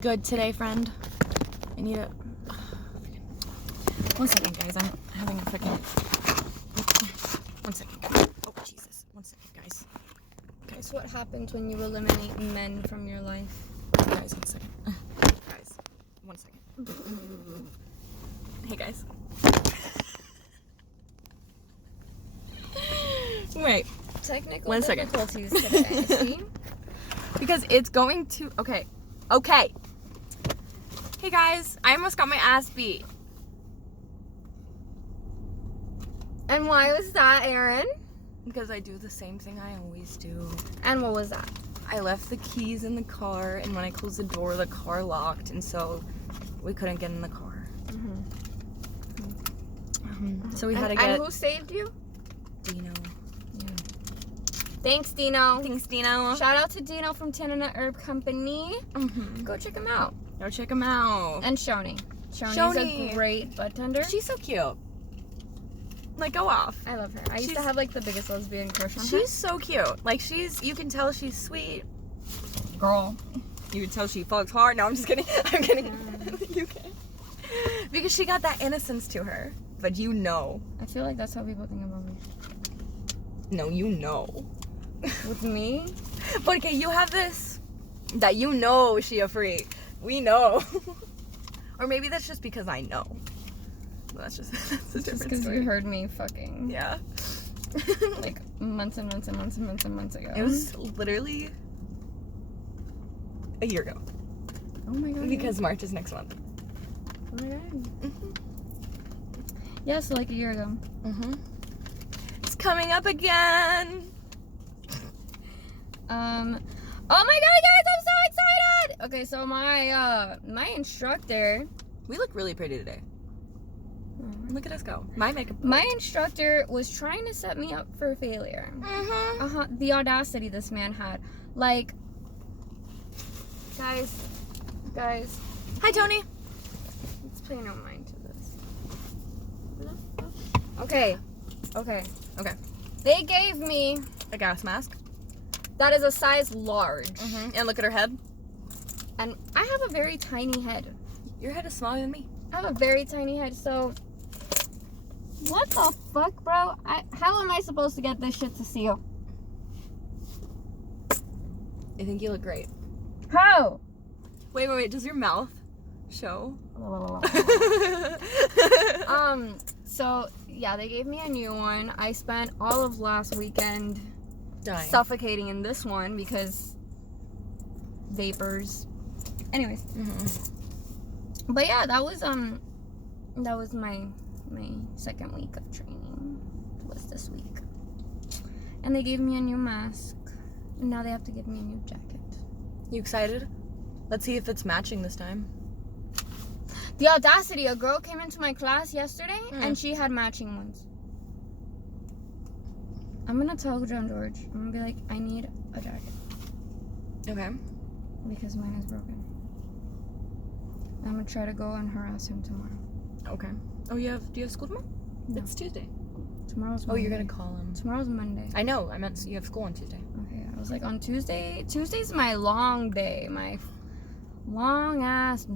Good today, friend. I need it. 1 second, guys. I'm having a freaking. 1 second. Oh, Jesus. 1 second, guys. Guys, what happens when you eliminate men from your life? Guys, 1 second. Guys, 1 second. Hey, guys. Wait. Technical 1 second. difficulties today. See? Because it's going to. Okay. Okay. Hey, guys. I almost got my ass beat. And why was that, Erin? Because I do the same thing I always do. And what was that? I left the keys in the car, and when I closed the door, the car locked, and so we couldn't get in the car. So we had to get. And who saved you? Dino. Yeah. Thanks, Dino. Thanks, Dino. Shout out to Dino from Tanana Herb Company. Mm-hmm. Go check him out. Go check him out. And Shoni. Shoni's Shoni. a great butt tender. She's so cute. Like, go off. I love her. I used to have like the biggest lesbian crush on her. She's so cute. Like, you can tell she's sweet. Girl. You can tell she fucks hard. No, I'm just kidding. I'm kidding. You can. Because she got that innocence to her. But you know. I feel like that's how people think about me. No, you know. With me? But okay, you have this. That you know she a freak. We know. Or maybe that's just because I know. That's a different Just because story. you heard me fucking. Yeah. Like months and months and months and months and months ago. It was literally a year ago. Oh my god. Because March is next month. Oh my god. Mm-hmm. Yeah, so like a year ago. Mm-hmm. It's coming up again. Oh my god, guys, I'm so excited! Okay, so my instructor. We look really pretty today. Look at us go. My makeup. My instructor was trying to set me up for failure. Mm-hmm. The audacity this man had. Like, guys. Hi, Tony. Let's pay no mind to this. Okay. They gave me. A gas mask. That is a size large. Mm-hmm. And look at her head. And I have a very tiny head. Your head is smaller than me. I have a very tiny head, so. What the fuck, bro? How am I supposed to get this shit to seal? I think you look great. How? Wait. Does your mouth show? So, yeah, they gave me a new one. I spent all of last weekend Dying. suffocating in this one because vapors. Anyways. Mm-hmm. But yeah, that was my second week of training. Was this week. And they gave me a new mask. And now they have to give me a new jacket. You excited? Let's see if it's matching this time. The audacity, a girl came into my class yesterday and she had matching ones. I'm gonna tell John George. I'm gonna be like, I need a jacket. Okay. Because mine is broken. I'm gonna try to go and harass him tomorrow. Okay. Oh, do you have school tomorrow? No. It's Tuesday. Tomorrow's Oh, Monday. you're gonna call him. Tomorrow's Monday. I know. I meant you have school on Tuesday. Okay, I was like on Tuesday. Tuesday's my long day. My long ass.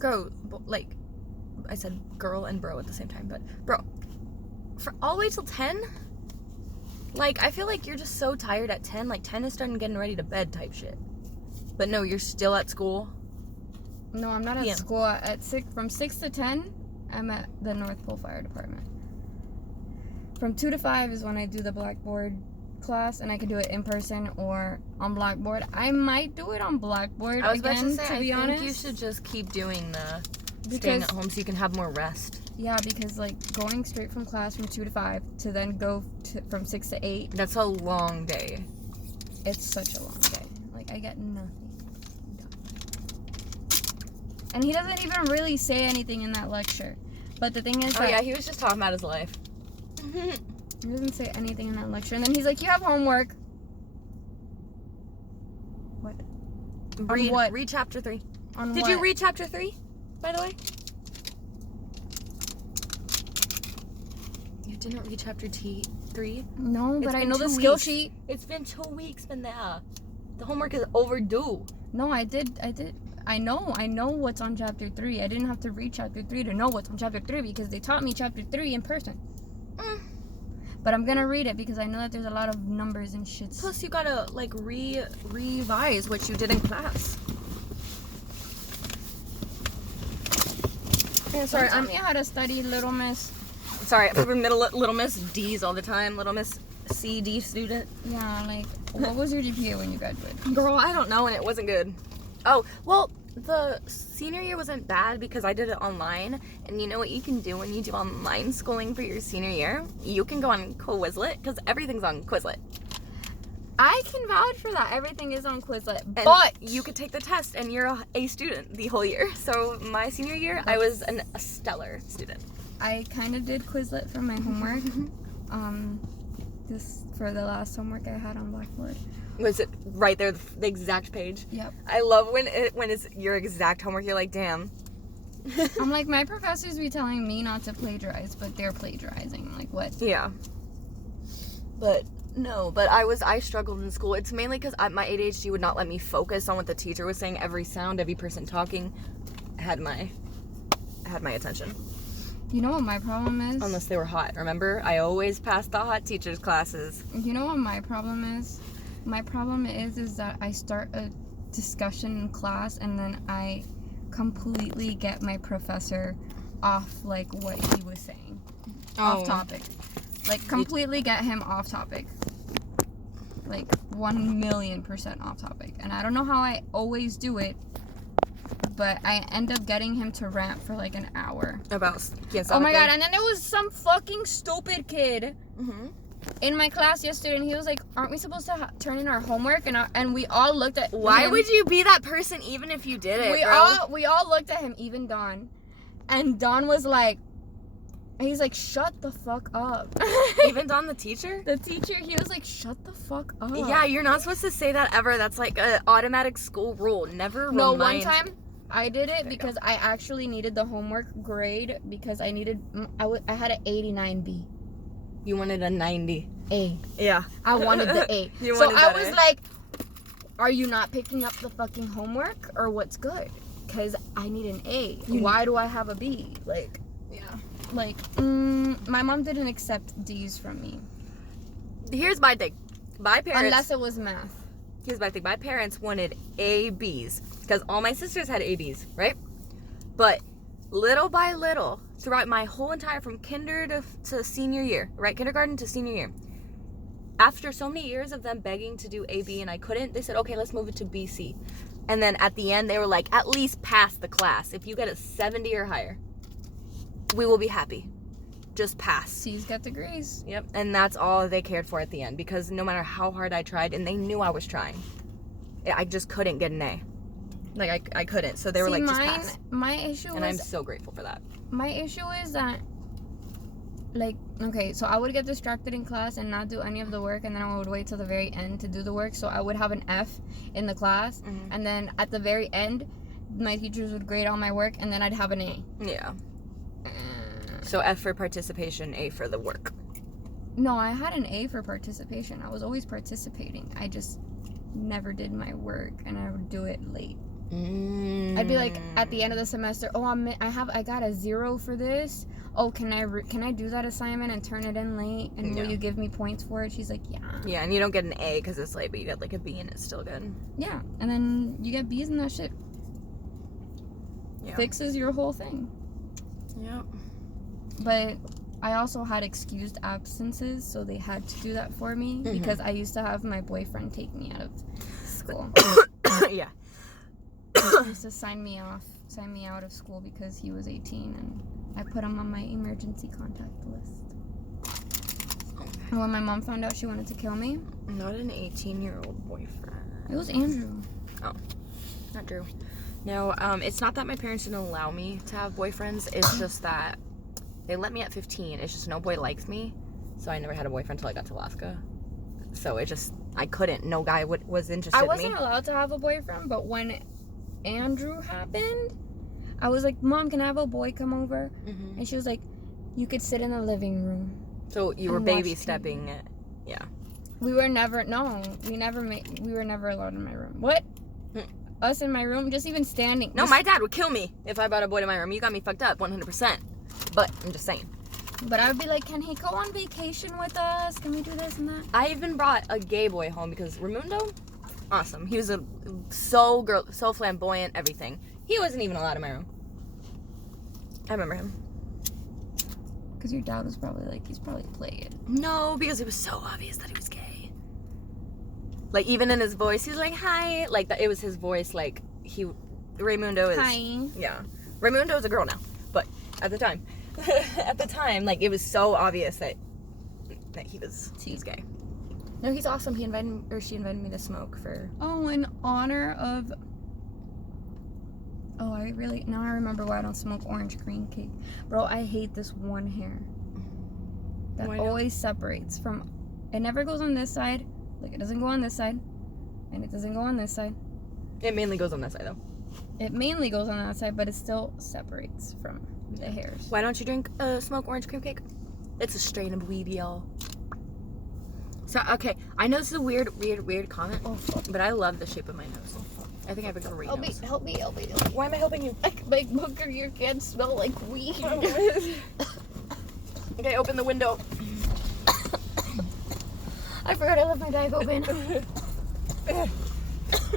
Girl, like, I said girl and bro at the same time, but bro, for all the way till 10? Like, I feel like you're just so tired at 10. Like, 10 is starting getting ready to bed type shit. But no, you're still at school. No, I'm not at PM. school. At 6, from 6 to 10, I'm at the North Pole Fire Department. From 2 to 5 is when I do the Blackboard class, and I can do it in person or on Blackboard. I might do it on Blackboard I was again, about to say, to be honest. I think you should just keep doing the staying Because- at home so you can have more rest. Yeah, because like going straight from class from 2 to 5 to then go from 6 to 8, That's a long day. it's such a long day. Like, I get nothing done. And he doesn't even really say anything in that lecture. But the thing is Oh that yeah, he was just talking about his life. he doesn't say anything in that lecture. And then he's like, you have homework. What? Read chapter 3. On Did what? you read chapter 3, by the way? You didn't read chapter 3? No, but It's I been know the 2 skill weeks. sheet. It's been 2 weeks, Manea. The homework is overdue. No, I did. I know what's on chapter 3. I didn't have to read chapter 3 to know what's on chapter 3 because they taught me chapter 3 in person. But I'm gonna read it because I know that there's a lot of numbers and shits. Plus, you gotta like revise what you did in class. Yeah, sorry, tell me how to study, Little Miss. Sorry, we were Little Miss D's all the time. Little Miss C.D. student. Yeah, like, what was your GPA when you graduated? Girl, I don't know, and it wasn't good. Oh, well, the senior year wasn't bad because I did it online. And you know what you can do when you do online schooling for your senior year? You can go on Quizlet because everything's on Quizlet. I can vouch for that. Everything is on Quizlet. And but you could take the test and you're a A student the whole year. So my senior year, I was a stellar student. I kind of did Quizlet for my homework. This for the last homework I had on Blackboard. Was it right there, the exact page? Yep. I love when it's your exact homework. You're like, damn. I'm like, my professors be telling me not to plagiarize, but they're plagiarizing. Like, what? Yeah. But no, but I struggled in school. It's mainly because my ADHD would not let me focus on what the teacher was saying. Every sound, every person talking had my attention. You know what my problem is? Unless they were hot. Remember? I always passed the hot teachers' classes. You know what my problem is? My problem is that I start a discussion in class and then I completely get my professor off, like, what he was saying. Off topic. Like, completely get him off topic. Like, 1,000,000% off topic. And I don't know how I always do it, but I end up getting him to rant for like an hour. About oh my god, and then there was some fucking stupid kid in my class yesterday, and he was like, aren't we supposed to turn in our homework? And we all looked at Why him. would you be that person even if you did it, We all looked at him, even Dawn. And Dawn was like, he's like, shut the fuck up. Even Dawn, the teacher? The teacher, he was like, shut the fuck up. Yeah, you're not supposed to say that ever. That's like an automatic school rule. Never No, remind. one time I did it because I actually needed the homework grade because I had an 89B. You wanted a 90. A. Yeah. I wanted the A. So I was like, are you not picking up the fucking homework or what's good? Because I need an A. Why do I have a B? Like, yeah. Like, my mom didn't accept D's from me. Here's my thing. My parents... Unless it was math. Here's my thing. My parents wanted A, B's. Because all my sisters had A, B's, right? But little by little, throughout my whole entire, from kinder to senior year, right? Kindergarten to senior year. After so many years of them begging to do A, B, and I couldn't, they said, okay, let's move it to B, C. And then at the end, they were like, at least pass the class. If you get a 70 or higher, we will be happy. Just pass. C's got degrees. Yep. And that's all they cared for at the end, because no matter how hard I tried, and they knew I was trying, I just couldn't get an A. Like, I couldn't. So they were like, just pass. My issue and I'm so grateful for that. My issue is that, like, okay, so I would get distracted in class and not do any of the work, and then I would wait till the very end to do the work. So I would have an F in the class, and then at the very end, my teachers would grade all my work, and then I'd have an A. Yeah. So F for participation, A for the work. No, I had an A for participation. I was always participating. I just never did my work, and I would do it late. I'd be like, at the end of the semester, oh, I got a 0 for this. Oh, can I do that assignment and turn it in late? And will you give me points for it? She's like, yeah. Yeah, and you don't get an A because it's late, but you get like a B and it's still good. Yeah, and then you get B's and that shit fixes your whole thing. Yep. But I also had excused absences, so they had to do that for me because I used to have my boyfriend take me out of school. Yeah. He used to sign me out of school because he was 18, and I put him on my emergency contact list. Okay. And when my mom found out she wanted to kill me, Not an 18-year-old boyfriend. it was Andrew. Oh, not Drew. No, it's not that my parents didn't allow me to have boyfriends. It's just that they let me at 15. It's just no boy likes me, so I never had a boyfriend until I got to Alaska. So I couldn't. No guy was interested in me. I wasn't allowed to have a boyfriend, but when Andrew happened, I was like, Mom, can I have a boy come over? And she was like, you could sit in the living room. So you were baby stepping it. Yeah. We were never allowed in my room. What? us in my room, just even standing. No, my dad would kill me if I brought a boy to my room. You got me fucked up, 100%. But I'm just saying. But I would be like, can he go on vacation with us? Can we do this and that? I even brought a gay boy home because Raimundo, awesome. He was so flamboyant, everything. He wasn't even allowed in my room. I remember him. Because your dad was probably like, he's probably playing. No, because it was so obvious that he was gay. Like, even in his voice, he was like, hi. Like, it was his voice, like, Raimundo is... Hi. Yeah. Raimundo is a girl now, but at the time. Like, it was so obvious that he was gay. No, he's awesome. She invited me to smoke for... Oh, in honor of... Oh, now I remember why I don't smoke orange cream cake. Bro, I hate this one hair. That always separates from... It never goes on this side. Like, it doesn't go on this side. And it doesn't go on this side. It mainly goes on that side, though. It mainly goes on that side, but it still separates from the hairs. Why don't you smoke orange cream cake? It's a strain of weed, y'all. So, okay, I know this is a weird comment, but I love the shape of my nose. I think I have a great nose. Help me. Why am I helping you? Like, Booker, your kids smell like weed. Okay, open the window. I forgot I left my bag open.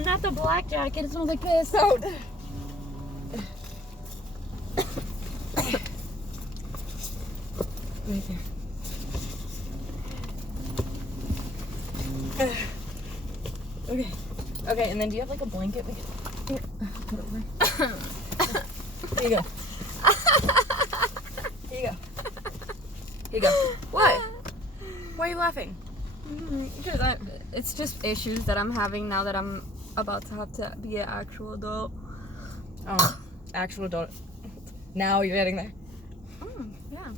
Not the black jacket, it smells like piss. Oh. Right there. Okay, and then do you have like a blanket we can put over? Here you go. Here you go. What? Why are you laughing? Because it's just issues that I'm having now that I'm about to have to be an actual adult. Oh, actual adult. Now you're getting there. Yeah.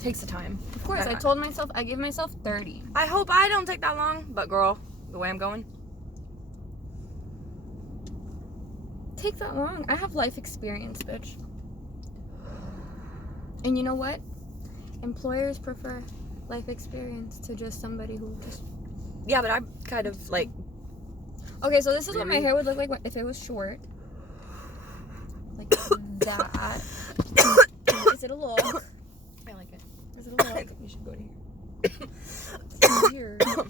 Takes the time. Of course, I gave myself 30. I hope I don't take that long, but girl, the way I'm going. Take that long. I have life experience, bitch. And you know what? Employers prefer life experience to just somebody who just... Yeah, but I'm kind of like... Okay, so this is what my hair would look like if it was short. Like that. Is it a look? I like it. Is it a look? I think you should go to Here. To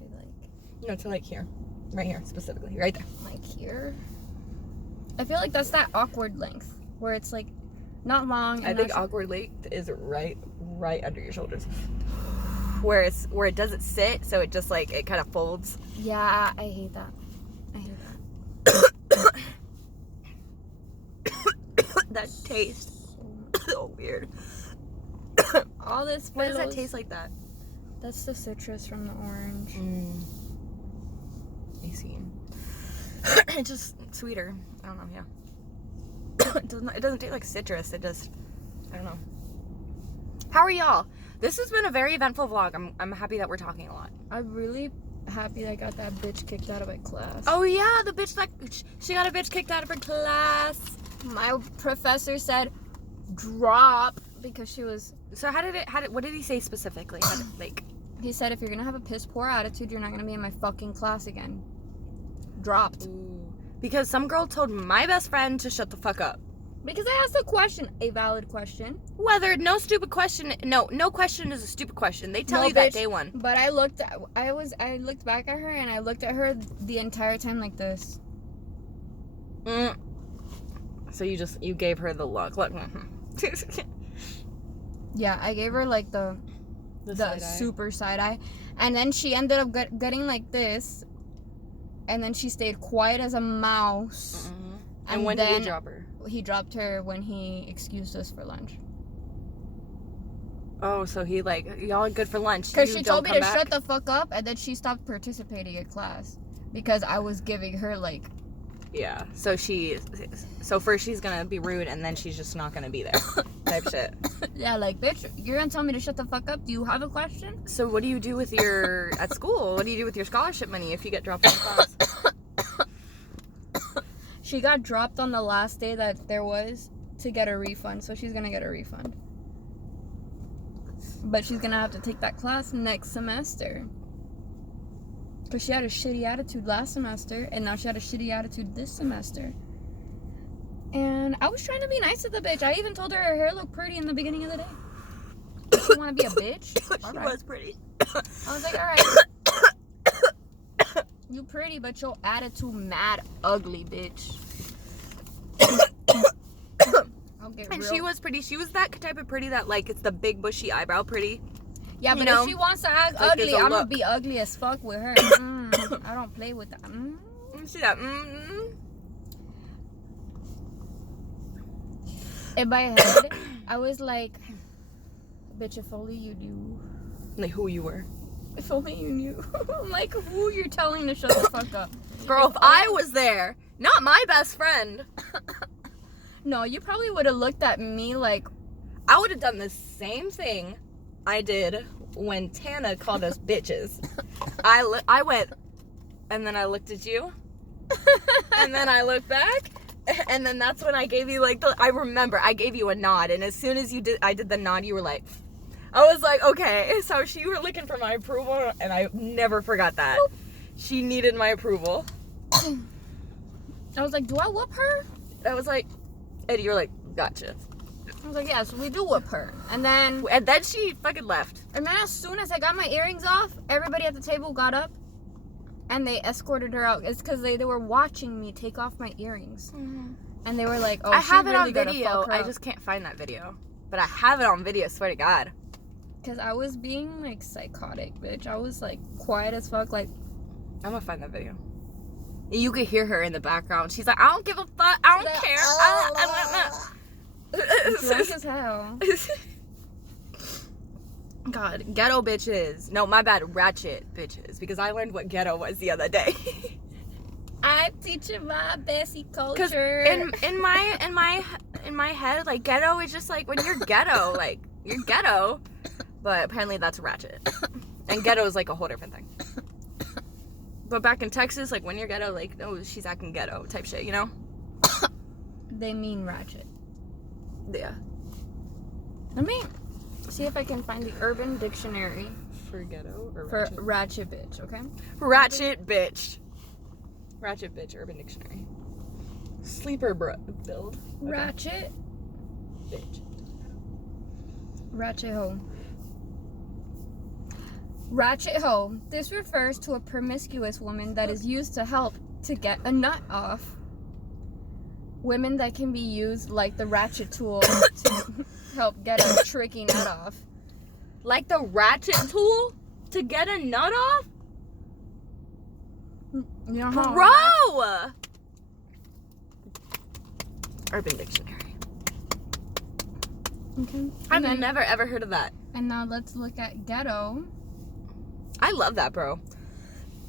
like... No, to like here. Right here, specifically. Right there. Like here? I feel like that's that awkward length. Where it's like, not long. I think awkward length is right under your shoulders. Where it doesn't sit, so it just like, it kind of folds. Yeah, I hate that. That tastes so weird. All this. Why does that taste like that? That's the citrus from the orange. I see. It's just sweeter. I don't know. Yeah. It doesn't taste like citrus. It just, I don't know. How are y'all? This has been a very eventful vlog. I'm happy that we're talking a lot. I'm really happy that I got that bitch kicked out of my class. Oh yeah, the bitch she got a bitch kicked out of her class. My professor said drop because she was... So what did he say specifically? Like, he said if you're gonna have a piss poor attitude, you're not gonna be in my fucking class again. Dropped. Ooh. Because some girl told my best friend to shut the fuck up. Because I asked a question, a valid question. No question is a stupid question. They tell you that day one. But I looked back at her and I looked at her the entire time like this. So you gave her the look. Look. Yeah, I gave her like the super side eye. And then she ended up getting like this. And then she stayed quiet as a mouse. And when did he drop her? He dropped her when he excused us for lunch. Oh, so he like, y'all are good for lunch. Because she told me to shut the fuck up, and then she stopped participating in class. Because I was giving her like... Yeah, so first she's gonna be rude, and then she's just not gonna be there. Type shit. Yeah, like, bitch, you're gonna tell me to shut the fuck up? Do you have a question? So what do you do with at school? What do you do with your scholarship money if you get dropped out of class? She got dropped on the last day that there was to get a refund, so she's gonna get a refund. But she's gonna have to take that class next semester. But she had a shitty attitude last semester, and now she had a shitty attitude this semester. And I was trying to be nice to the bitch. I even told her hair looked pretty in the beginning of the day. You want to be a bitch? She was pretty. I was like, all right. You pretty, but your attitude mad ugly, bitch. And she was pretty. She was that type of pretty that, like, it's the big bushy eyebrow pretty. Yeah, but if she wants to act like ugly, I'm going to be ugly as fuck with her. I don't play with that. See that? In my head, I was like, bitch, if only you knew. Like, who you were. If only you knew. I'm like, who you're telling to shut the fuck up. Girl, if I was there, not my best friend. No, you probably would have looked at me like... I would have done the same thing I did when Tana called us bitches. I went, and then I looked at you, and then I looked back, and then that's when I gave you, like, I remember, I gave you a nod, and as soon as I did the nod, you were like... I was like, okay, so you were looking for my approval, and I never forgot that. She needed my approval. I was like, do I whoop her? I was like, and you were like, gotcha. I was like, yeah, so we do whoop her. And then she fucking left. And then as soon as I got my earrings off, everybody at the table got up, and they escorted her out. It's because they were watching me take off my earrings. Mm-hmm. And they were like, oh, I have it really on video. I just can't find that video. But I have it on video, swear to God. Because I was being, like, psychotic, bitch. I was, like, quiet as fuck, like... I'm gonna find that video. You could hear her in the background. She's like, I don't give a fuck. I don't care. Drunk as hell. God, ghetto bitches. No, my bad, ratchet bitches. Because I learned what ghetto was the other day. I'm teaching my Bessie culture. In my head, like, ghetto is just, like, when you're ghetto. Like, you're ghetto. But apparently that's ratchet. And ghetto is like a whole different thing. But back in Texas, like when you're ghetto, like, no, she's acting ghetto type shit, you know? They mean ratchet. Yeah. Let me see if I can find the Urban Dictionary. For ghetto or ratchet? For ratchet bitch, okay? Ratchet bitch. Ratchet bitch, Urban Dictionary. Sleeper build. Okay. Ratchet. Bitch. Ratchet hoe. Ratchet hoe. This refers to a promiscuous woman that is used to help to get a nut off. Women that can be used like the ratchet tool to help get a tricky nut off. Like the ratchet tool to get a nut off? You know how Bro! Urban Dictionary. Okay. I've never ever heard of that. And now let's look at ghetto. I love that, bro.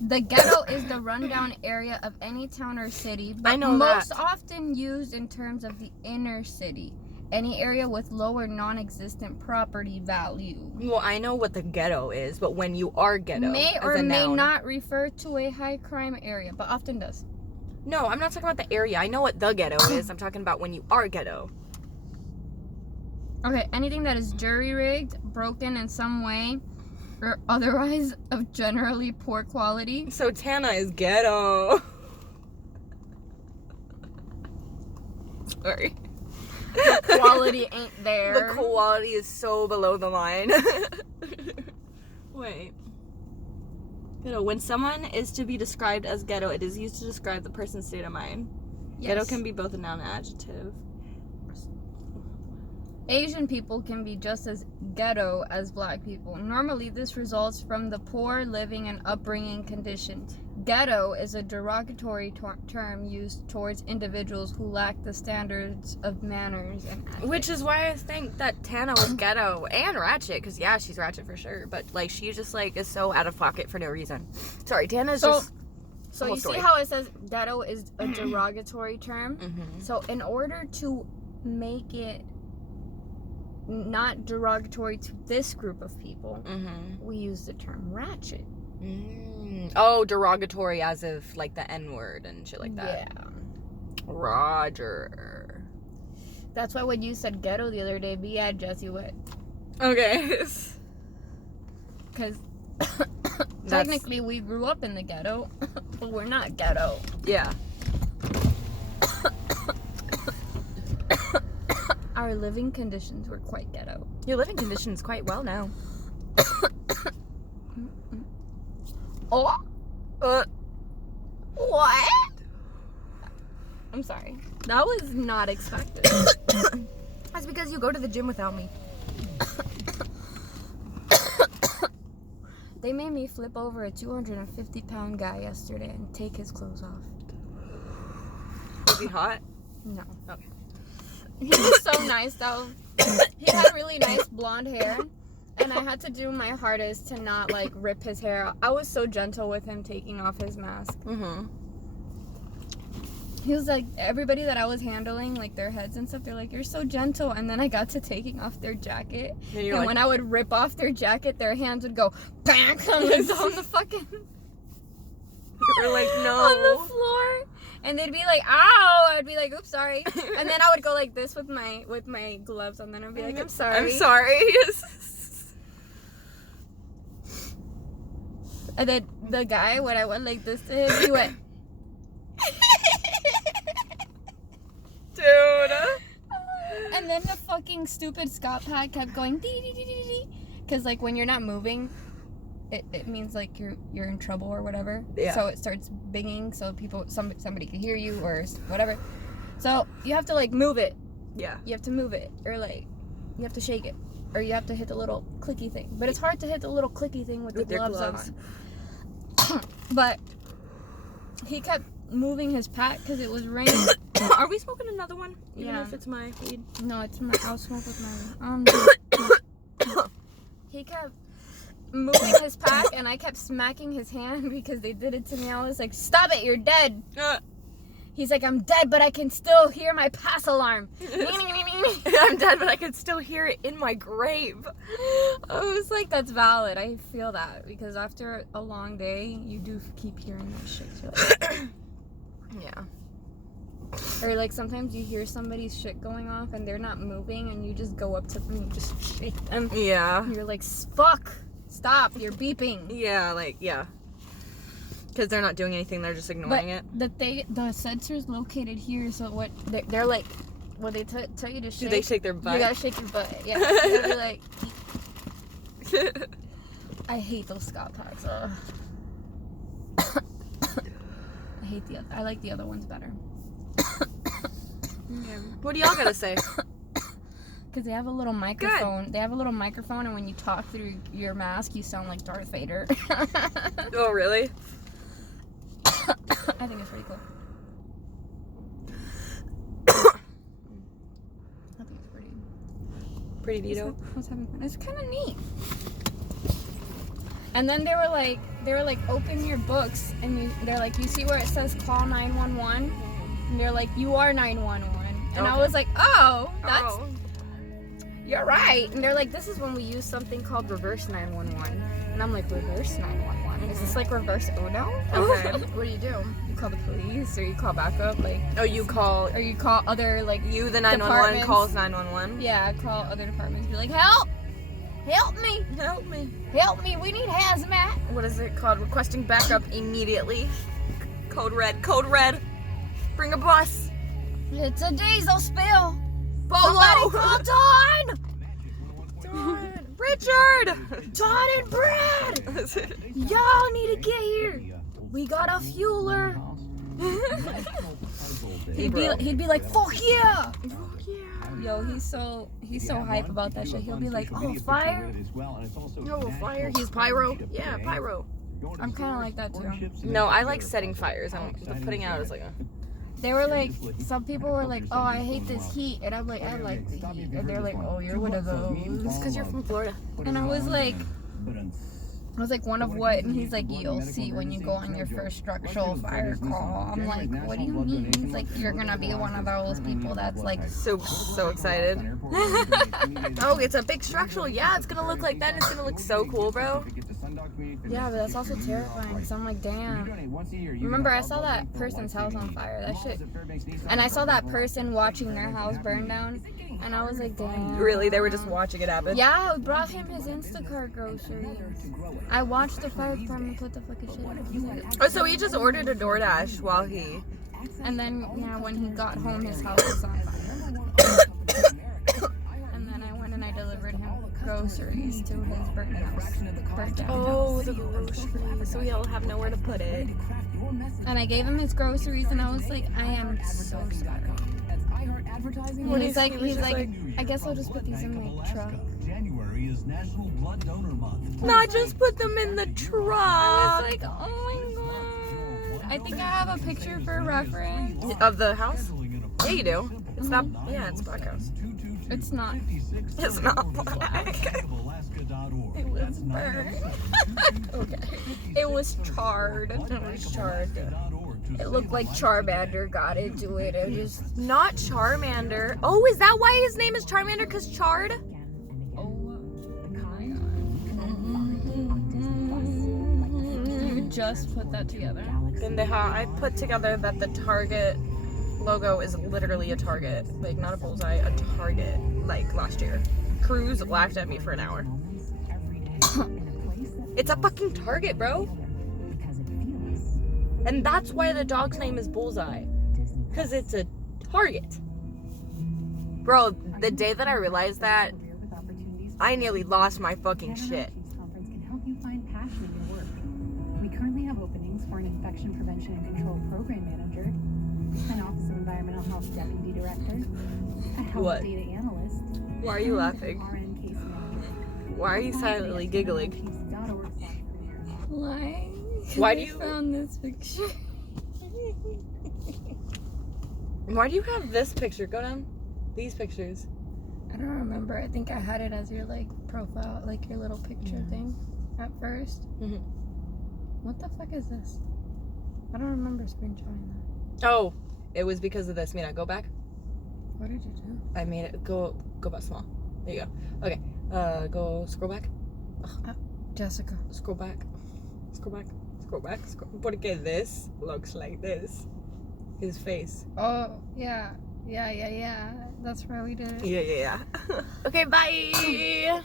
The ghetto is the rundown area of any town or city, but most often used in terms of the inner city. Any area with lower non-existent property value. Well, I know what the ghetto is, but when you are ghetto, may or may not refer to a high crime area, but often does. No, I'm not talking about the area. I know what the ghetto is. I'm talking about when you are ghetto. Okay, anything that is jury-rigged, broken in some way, or otherwise of generally poor quality. So Tana is ghetto. Sorry. The quality ain't there. The quality is so below the line. Wait. Ghetto. When someone is to be described as ghetto, it is used to describe the person's state of mind. Yes. Ghetto can be both a noun and adjective. Asian people can be just as ghetto as black people. Normally, this results from the poor living and upbringing condition. Ghetto is a derogatory term used towards individuals who lack the standards of manners and ethics. Which is why I think that Tana was ghetto and ratchet, because yeah, she's ratchet for sure, but like she just like is so out of pocket for no reason. Sorry, Tana's just... So you see how it says ghetto is a derogatory term? Mm-hmm. So in order to make it not derogatory to this group of people, we use the term ratchet. Oh, derogatory as if like the N-word and shit like that. Yeah. Roger. That's why when you said ghetto the other day, B had Jesse wet. Okay. Because Technically, we grew up in the ghetto, but we're not ghetto. Yeah. Our living conditions were quite ghetto. Your living conditions quite well now. Oh. What? I'm sorry. That was not expected. That's because you go to the gym without me. They made me flip over a 250-pound guy yesterday and take his clothes off. Was he hot? No. Okay. He was so nice though. He had really nice blonde hair, and I had to do my hardest to not like rip his hair out. I was so gentle with him taking off his mask. Mm-hmm. He was like, everybody that I was handling, like their heads and stuff, they're like, you're so gentle. And then I got to taking off their jacket. And like, when I would rip off their jacket, their hands would go bang on the fucking... You were like, no. On the floor. And they'd be like, ow. I'd be like, oops, sorry. And then I would go like this with my gloves on. Then I'd be like, I'm sorry. I'm sorry. And then the guy, when I went like this to him, he went... Dude. And then the fucking stupid Scott pad kept going because like when you're not moving, it means like you're in trouble or whatever. Yeah. So it starts binging so somebody can hear you or whatever. So you have to like move it. Yeah. You have to move it or like you have to shake it or you have to hit the little clicky thing. But it's hard to hit the little clicky thing with the gloves on. But he kept moving his pack because it was raining. Are we smoking another one? Even Yeah. if it's my weed? No, it's my. I'll smoke with my. He kept moving his pack, and I kept smacking his hand because they did it to me. I was like, "Stop it! You're dead." He's like, "I'm dead, but I can still hear my pass alarm." I'm dead, but I can still hear it in my grave. I was like, "That's valid. I feel that because after a long day, you do keep hearing that shit." You're like, yeah. or like sometimes you hear somebody's shit going off and they're not moving and you just go up to them and just shake them. Yeah. And you're like, fuck, stop, you're beeping. Yeah, like, yeah. Because they're not doing anything, they're just ignoring it. The sensor's located here, so what they're like, when they tell you to shake. Do they shake their butt? You gotta shake your butt, yeah. They'll be like, I hate those Scott packs. I hate I like the other ones better. What do y'all gotta say? Because they have a little microphone. Good. They have a little microphone, and when you talk through your mask, you sound like Darth Vader. Oh, really? I think it's pretty cool. I think it's pretty neato. What's having fun? It's kind of neat. And then they were like, open your books, and they're like, you see where it says call 911? And they're like, you are 911. And I was like, oh, that's, you're right. And they're like, this is when we use something called reverse 911. And I'm like, reverse 911? Is this like reverse Uno? Okay. What do? You call the police, or you call backup, like. Oh, you call other, like. You, the 911, calls 911? Yeah, I call other departments, be like, help! Help me! Help me. Help me, we need hazmat! What is it called? Requesting backup immediately. Code red. Code red. Bring a bus. It's a diesel spill. Bolo. Somebody call Dawn! Dawn. Richard. Dawn and Brad! Y'all need to get here. We got a fueler. He'd be like, fuck yeah! Fuck yeah. Yo, he's so hype about that shit. He'll be like, oh, fire? No, fire. He's pyro. Yeah, pyro. I'm kind of like that too. No, I like setting fires. The putting out is like They were like, some people were like, oh, I hate this heat. And I'm like, I like the heat. And they're like, oh, you're one of those. It's because you're from Florida. And I was like, one of what? And he's like, you'll see when you go on your first structural fire call. I'm like, what do you mean? He's like, you're gonna be one of those people that's like so excited. Oh, it's a big structural. Yeah, it's gonna look like that. It's gonna look so cool, bro. Yeah, but that's also terrifying because I'm like, damn. Remember, I saw that person's house on fire. That shit. And I saw that person watching their house burn down. And I was like, damn. Really? They were just watching it happen? Yeah, I brought him his Instacart groceries. I watched the fire department put the fucking shit out. Oh, so he just ordered a DoorDash while he... And then, yeah, when he got home, his house was on fire. And then I went and I delivered him groceries to his birthday house. Oh, the groceries. So he'll have nowhere to put it. And I gave him his groceries, and I was like, I am so sorry. And he's like, I guess I'll just put these in my truck. January is National Blood Donor Month. Not just put them in the truck. I was like, oh my god. I think I have a picture for reference. Of the house? Yeah, you do. It's not. Yeah, it's Black House. It's not. It's not black. It was burned. Okay. It was charred. It was charred. It looked like Charmander got into it. It just. Not Charmander. Oh, is that why his name is Charmander? Because charred? Oh my god. You just put that together. Pendeja, I put together that the Target logo is literally a target. Like, not a bullseye, a target. Like, last year. Cruz laughed at me for an hour. It's a fucking target, bro. And that's why the dog's name is Bullseye. Because it's a target. Bro, the day that I realized that, I nearly lost my fucking shit. Conference can help you find passion in your work. We currently have openings for an infection prevention and control program manager, an Office of Environmental Health deputy director, a health What? data analyst. Why are you and laughing? an RN case manager. Why are you silently giggling? Why? Why do I you- found this picture? Why do you have this picture? Go down. These pictures. I don't remember. I think I had it as your like profile, like your little picture thing at 1st. Mhm. What the fuck is this? I don't remember screenshotting that. Oh, it was because of this. Mina, go back. What did you do? I made it go back small. There you go. Okay. Go scroll back. Jessica. Scroll back. Scroll back. Scroll back. Scroll. Porque this looks like this. His face. Oh, yeah. Yeah. That's why we did it. Yeah. Okay, bye.